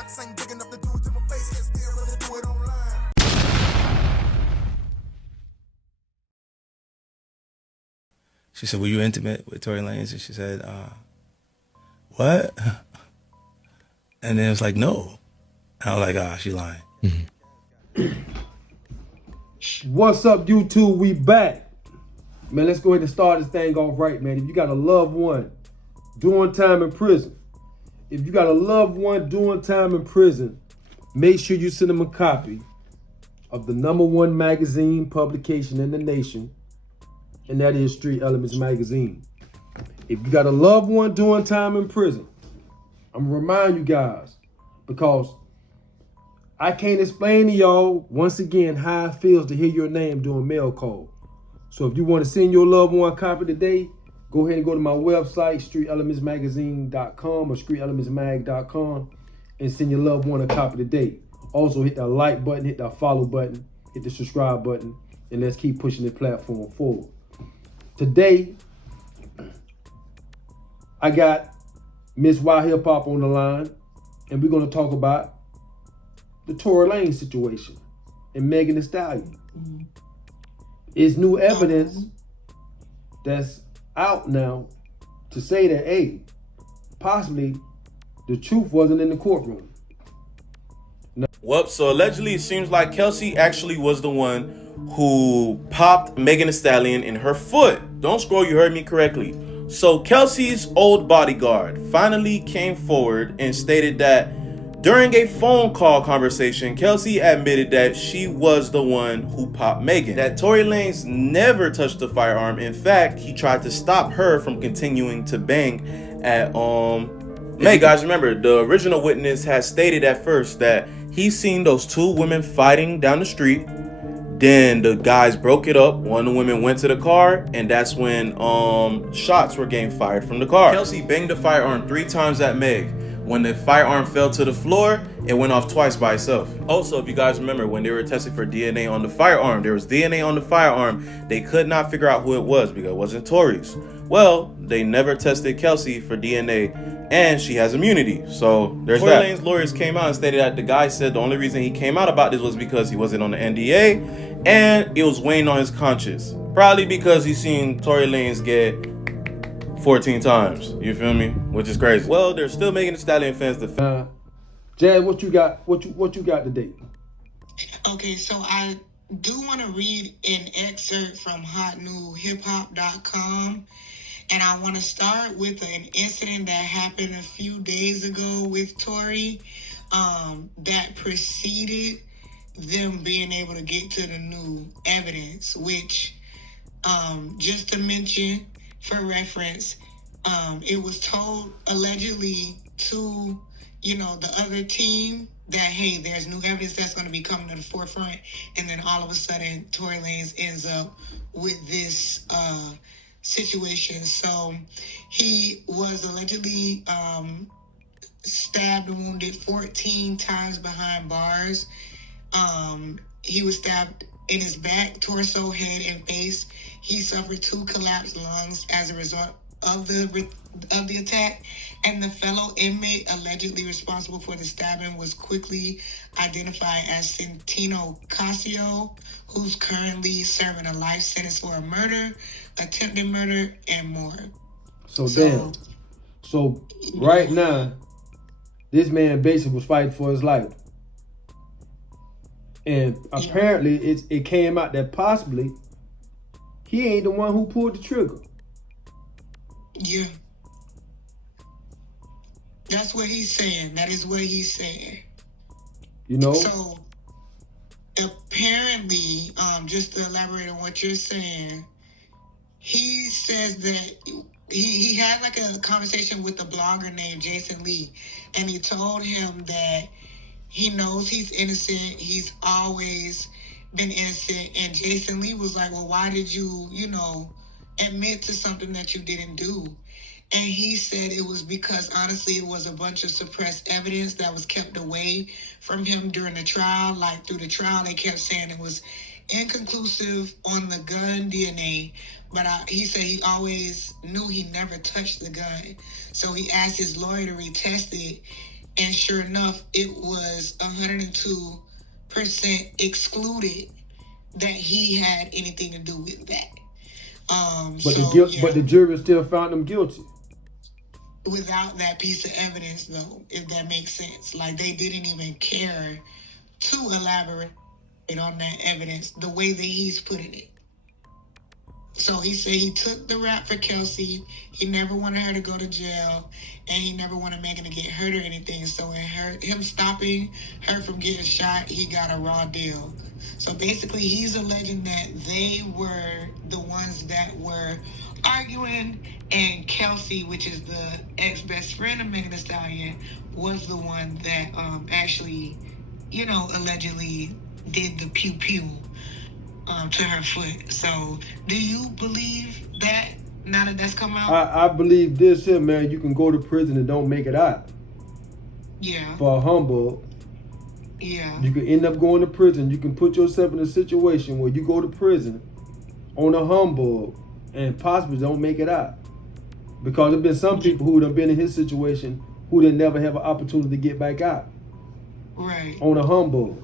Ducks ain't big enough to do it to my face, can still really do it online. She said, were you intimate with Tory Lanez? And she said, what? And then it was like, no. And I was like, she lying. What's up, YouTube? We back. Man, let's go ahead and start this thing off right, man. If you got a loved one doing time in prison, make sure you send them a copy of the #1 magazine publication in the nation, and that is Street Elements Magazine. If you got a loved one doing time in prison, I'm gonna remind you guys, because I can't explain to y'all once again how it feels to hear your name during mail call. So if you want to send your loved one a copy today, go ahead and go to my website, streetelementsmagazine.com or streetelementsmag.com, and send your loved one a copy today. Also hit that like button, hit that follow button, hit the subscribe button, and let's keep pushing the platform forward. Today, I got Miss Y Hip Hop on the line, and we're going to talk about the Tory Lanez situation and Megan Thee Stallion. It's new evidence that's out now to say that, hey, possibly the truth wasn't in the courtroom. Well, so allegedly it seems like Kelsey actually was the one who popped Megan Thee Stallion in her foot. Don't scroll, you heard me correctly. So Kelsey's old bodyguard finally came forward and stated that during a phone call conversation, Kelsey admitted that she was the one who popped Megan. That Tory Lanez never touched the firearm. In fact, he tried to stop her from continuing to bang at Megan. You guys remember, the original witness had stated at first that he seen those two women fighting down the street. Then the guys broke it up. One of the women went to the car, and that's when shots were getting fired from the car. Kelsey banged the firearm 3 times at Meg. When the firearm fell to the floor, it went off twice by itself. Also, if you guys remember, when they were testing for DNA on the firearm, there was DNA on the firearm. They could not figure out who it was because it wasn't Tory's. Well, they never tested Kelsey for DNA, and she has immunity. So there's that. Tory Lanez lawyers came out and stated that the guy said the only reason he came out about this was because he wasn't on the NDA, and it was weighing on his conscience. Probably because he's seen Tory Lanez get 14 times, you feel me? Which is crazy. Well, they're still making the Stallion fans Jad, what you got? What you got today? Okay, so I do want to read an excerpt from hotnewhiphop.com, and I want to start with an incident that happened a few days ago with Tory, that preceded them being able to get to the new evidence, which, just to mention, for reference, it was told allegedly to, the other team that, hey, there's new evidence that's going to be coming to the forefront. And then all of a sudden, Tory Lanez ends up with this situation. So he was allegedly stabbed and wounded 14 times behind bars. He was stabbed in his back, torso, head, and face. He suffered 2 collapsed lungs as a result of the attack, and the fellow inmate allegedly responsible for the stabbing was quickly identified as Santino Casio, who's currently serving a life sentence for a murder, attempted murder, and more. So right now, this man basically was fighting for his life. And apparently it came out that possibly he ain't the one who pulled the trigger. Yeah. That's what he's saying. That is what he's saying. So apparently, just to elaborate on what you're saying, he says that he had like a conversation with a blogger named Jason Lee, and he told him that he knows he's innocent. He's always been innocent. And Jason Lee was like, well, why did you, admit to something that you didn't do? And he said it was because, honestly, it was a bunch of suppressed evidence that was kept away from him during the trial. Like, through the trial, they kept saying it was inconclusive on the gun DNA. But he said he always knew he never touched the gun. So he asked his lawyer to retest it. And sure enough, it was 102% excluded that he had anything to do with that. But the jury still found him guilty. Without that piece of evidence, though, if that makes sense. Like, they didn't even care to elaborate on that evidence the way that he's putting it. So he said he took the rap for Kelsey. He never wanted her to go to jail, and he never wanted Megan to get hurt or anything. So in him stopping her from getting shot, he got a raw deal. So basically, he's alleging that they were the ones that were arguing, and Kelsey, which is the ex-best friend of Megan Thee Stallion, was the one that actually, allegedly did the pew-pew to her foot. So do you believe that now that that's come out? I believe this here, man. You can go to prison and don't make it out. Yeah. For a humbug. Yeah. You can end up going to prison. You can put yourself in a situation where you go to prison on a humbug and possibly don't make it out. Because there's been some people who have been in his situation who didn't never have an opportunity to get back out. Right. On a humbug.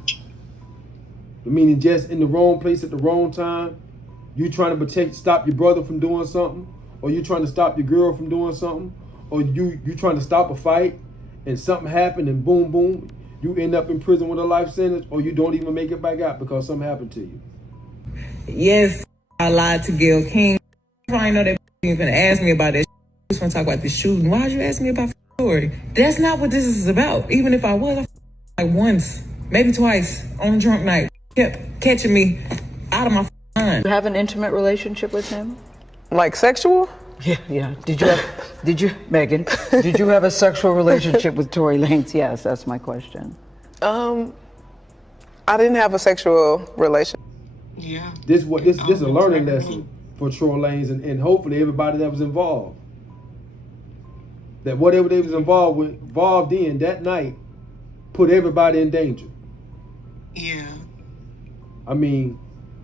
Meaning just in the wrong place at the wrong time. You trying to stop your brother from doing something, or you trying to stop your girl from doing something, or you trying to stop a fight and something happened and boom, boom, you end up in prison with a life sentence, or you don't even make it back out because something happened to you. Yes, I lied to Gayle King. I probably know that you even ask me about that. I just want to talk about the shooting. Why'd you ask me about Tory? That's not what this is about. Even if I was, like once, maybe twice on a drunk night. Kept catching me out of my mind. You have an intimate relationship with him? Like sexual? Yeah. Megan, did you have a sexual relationship with Tory Lanez? Yes, that's my question. I didn't have a sexual relationship. Yeah. This is a learning lesson for Tory Lanez and hopefully everybody that was involved. That whatever they was involved in that night put everybody in danger. Yeah. I mean,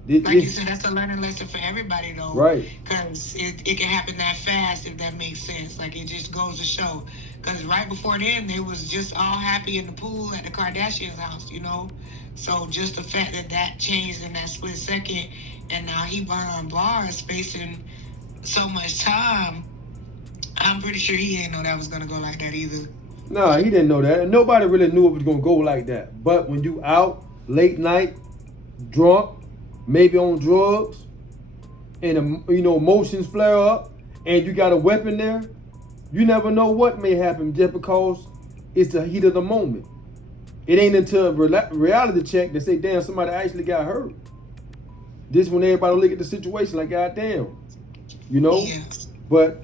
like you said, that's a learning lesson for everybody, though. Right. Because it can happen that fast, if that makes sense. Like, it just goes to show. Because right before then, they was just all happy in the pool at the Kardashians' house, So just the fact that changed in that split second, and now he behind bars facing so much time, I'm pretty sure he didn't know that was going to go like that either. No, he didn't know that. And nobody really knew it was going to go like that. But when you out late night, drunk, maybe on drugs, and emotions flare up, and you got a weapon there, you never know what may happen just because it's the heat of the moment. It ain't until a reality check that say, damn, somebody actually got hurt. This when everybody look at the situation like, goddamn, Yeah. But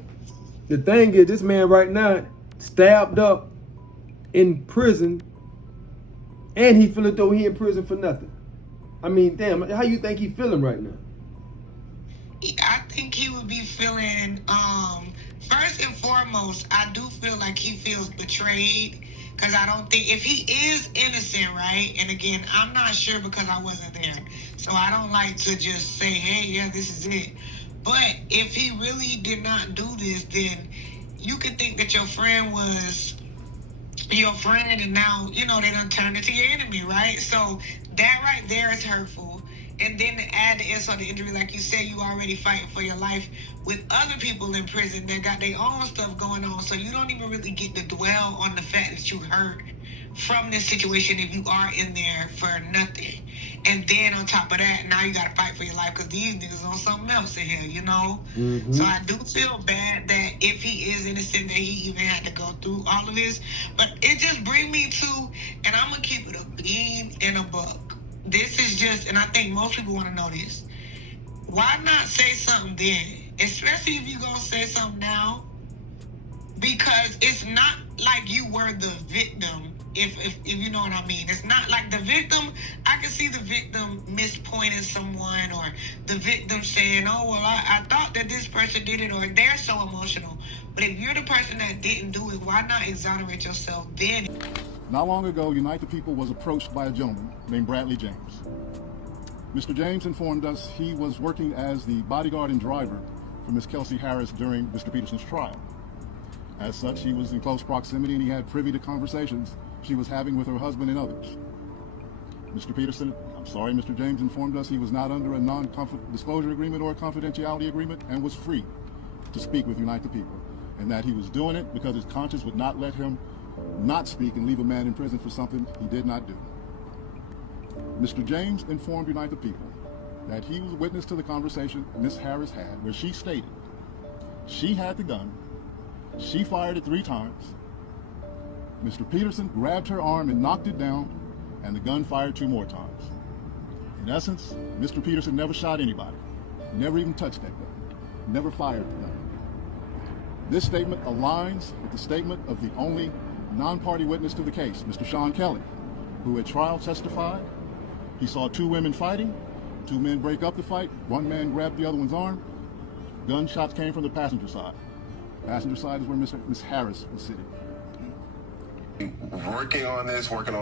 the thing is, this man right now stabbed up in prison, and he feeling though he in prison for nothing. I mean, damn, how you think he feeling right now? I think he would be feeling, first and foremost, I do feel like he feels betrayed, because I don't think, if he is innocent, right, and again, I'm not sure because I wasn't there, so I don't like to just say, hey, yeah, this is it. But if he really did not do this, then you could think that your friend was your friend, and now, they done turned into your enemy, right? So that right there is hurtful. And then to add the insult to injury, like you said, you already fighting for your life with other people in prison that got their own stuff going on. So you don't even really get to dwell on the fact that you hurt from this situation if you are in there for nothing. And then on top of that, now you got to fight for your life because these niggas on something else in here, Mm-hmm. So I do feel bad that if he is innocent, that he even had to go through all of this. But it just brings me to, and I'm going to keep it a bean and a buck. This is just, and I think most people want to know this. Why not say something then? Especially if you're going to say something now. Because it's not like you were the victim, if you know what I mean. It's not like the victim, I can see the victim mispointing someone, or the victim saying, oh, well, I thought that this person did it, or they're so emotional. But if you're the person that didn't do it, why not exonerate yourself then? Not long ago, Unite the People was approached by a gentleman named Bradley James. Mr. James informed us he was working as the bodyguard and driver for Miss Kelsey Harris during Mr. Peterson's trial. As such, he was in close proximity and he had privy to conversations she was having with her husband and others. Mr. James informed us he was not under a non-disclosure agreement or a confidentiality agreement and was free to speak with Unite the People, and that he was doing it because his conscience would not let him not speak and leave a man in prison for something he did not do. Mr. James informed Unite the People that he was witness to the conversation Ms. Harris had, where she stated she had the gun, she fired it 3 times, Mr. Peterson grabbed her arm and knocked it down, and the gun fired 2 more times. In essence, Mr. Peterson never shot anybody, never even touched that gun, never fired the gun. This statement aligns with the statement of the only non-party witness to the case, Mr. Sean Kelly, who at trial testified he saw 2 women fighting, 2 men break up the fight, 1 man grabbed the other one's arm, gunshots came from the passenger side. Passenger side is where Ms. Harris was sitting. Working on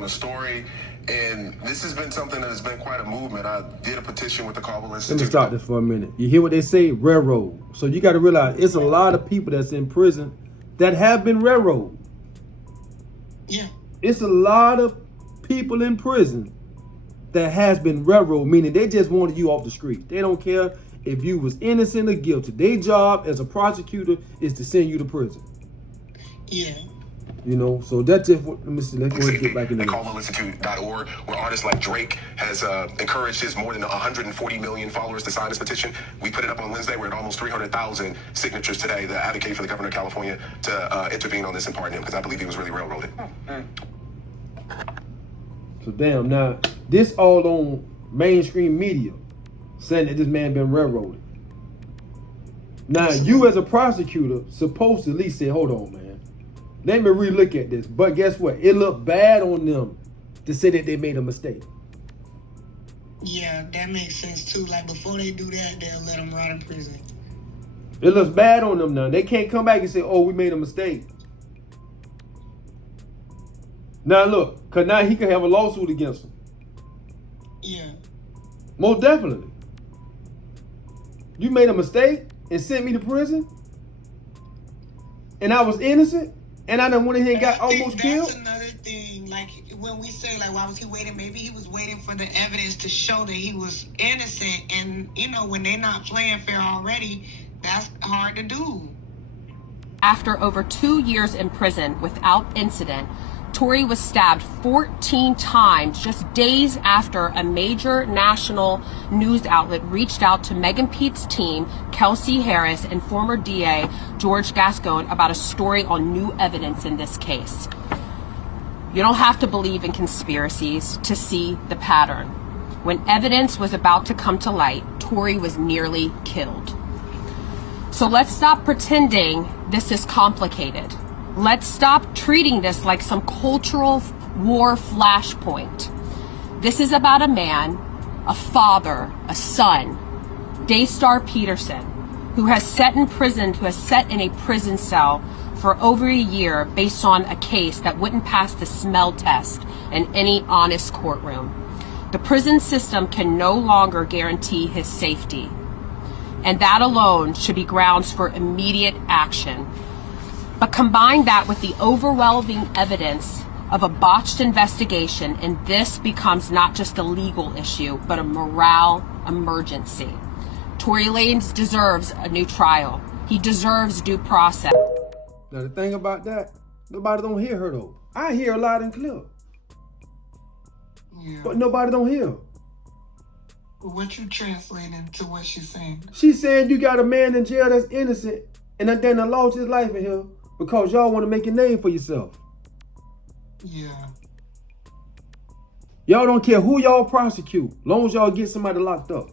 a story, and this has been something that has been quite a movement. I did a petition with the Caldwell Institute. Let me stop this for a minute. You hear what they say? Railroad. So you got to realize it's a lot of people that's in prison that have been railroaded. Yeah. It's a lot of people in prison that has been railroaded, meaning they just wanted you off the street. They don't care if you was innocent or guilty. Their job as a prosecutor is to send you to prison. Yeah. You know, so that's just what, let me see, let's go ahead and get back into this. CaldwellInstitute.org, where artists like Drake has encouraged his more than 140 million followers to sign this petition. We put it up on Wednesday. We're at almost 300,000 signatures today that advocate for the governor of California to intervene on this and pardon him, because I believe he was really railroaded. So damn, now, this all on mainstream media, saying that this man been railroaded. Now, you as a prosecutor supposed to at least say, hold on, man. Let me relook at this. But guess what? It looked bad on them to say that they made a mistake. Yeah, that makes sense too. Like before they do that, they'll let them rot in prison. It looks bad on them now. They can't come back and say, oh, we made a mistake. Now look, because now he could have a lawsuit against him. Yeah. Most definitely. You made a mistake and sent me to prison? And I was innocent? And I done went ahead and got almost killed? That's another thing. Like when we say, like, why was he waiting? Maybe he was waiting for the evidence to show that he was innocent. And, you know, when they're not playing fair already, that's hard to do. After over 2 years in prison without incident, Tory was stabbed 14 times just days after a major national news outlet reached out to Megan Pete's team, Kelsey Harris, and former DA George Gascon about a story on new evidence in this case. You don't have to believe in conspiracies to see the pattern. When evidence was about to come to light, Tory was nearly killed. So let's stop pretending this is complicated. Let's stop treating this like some cultural war flashpoint. This is about a man, a father, a son, Daystar Peterson, who has sat in a prison cell for over a year based on a case that wouldn't pass the smell test in any honest courtroom. The prison system can no longer guarantee his safety, and that alone should be grounds for immediate action. But combine that with the overwhelming evidence of a botched investigation, and this becomes not just a legal issue, but a morale emergency. Tory Lanez deserves a new trial. He deserves due process. Now the thing about that, nobody don't hear her though. I hear her loud and clear. Yeah. But nobody don't hear her. What you translating to what she's saying? She's saying you got a man in jail that's innocent and then lost his life in here because y'all want to make a name for yourself. Yeah. Y'all don't care who y'all prosecute, long as y'all get somebody locked up.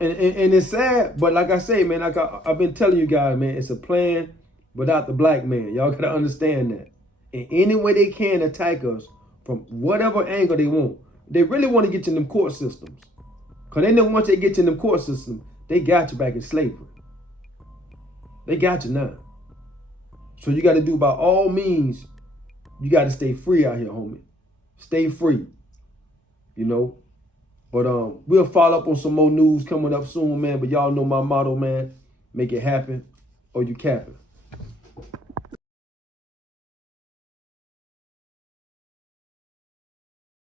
And it's sad, but like I say, man, I've been telling you guys, man, it's a plan without the black man. Y'all gotta understand that. In any way they can attack us from whatever angle they want. They really want to get you in them court systems. Because they know once they get you in them court systems, they got you back in slavery. They got you now. So you got to do by all means, you got to stay free out here, homie. Stay free. You know? But we'll follow up on some more news coming up soon, man. But y'all know my motto, man. Make it happen. or you capping?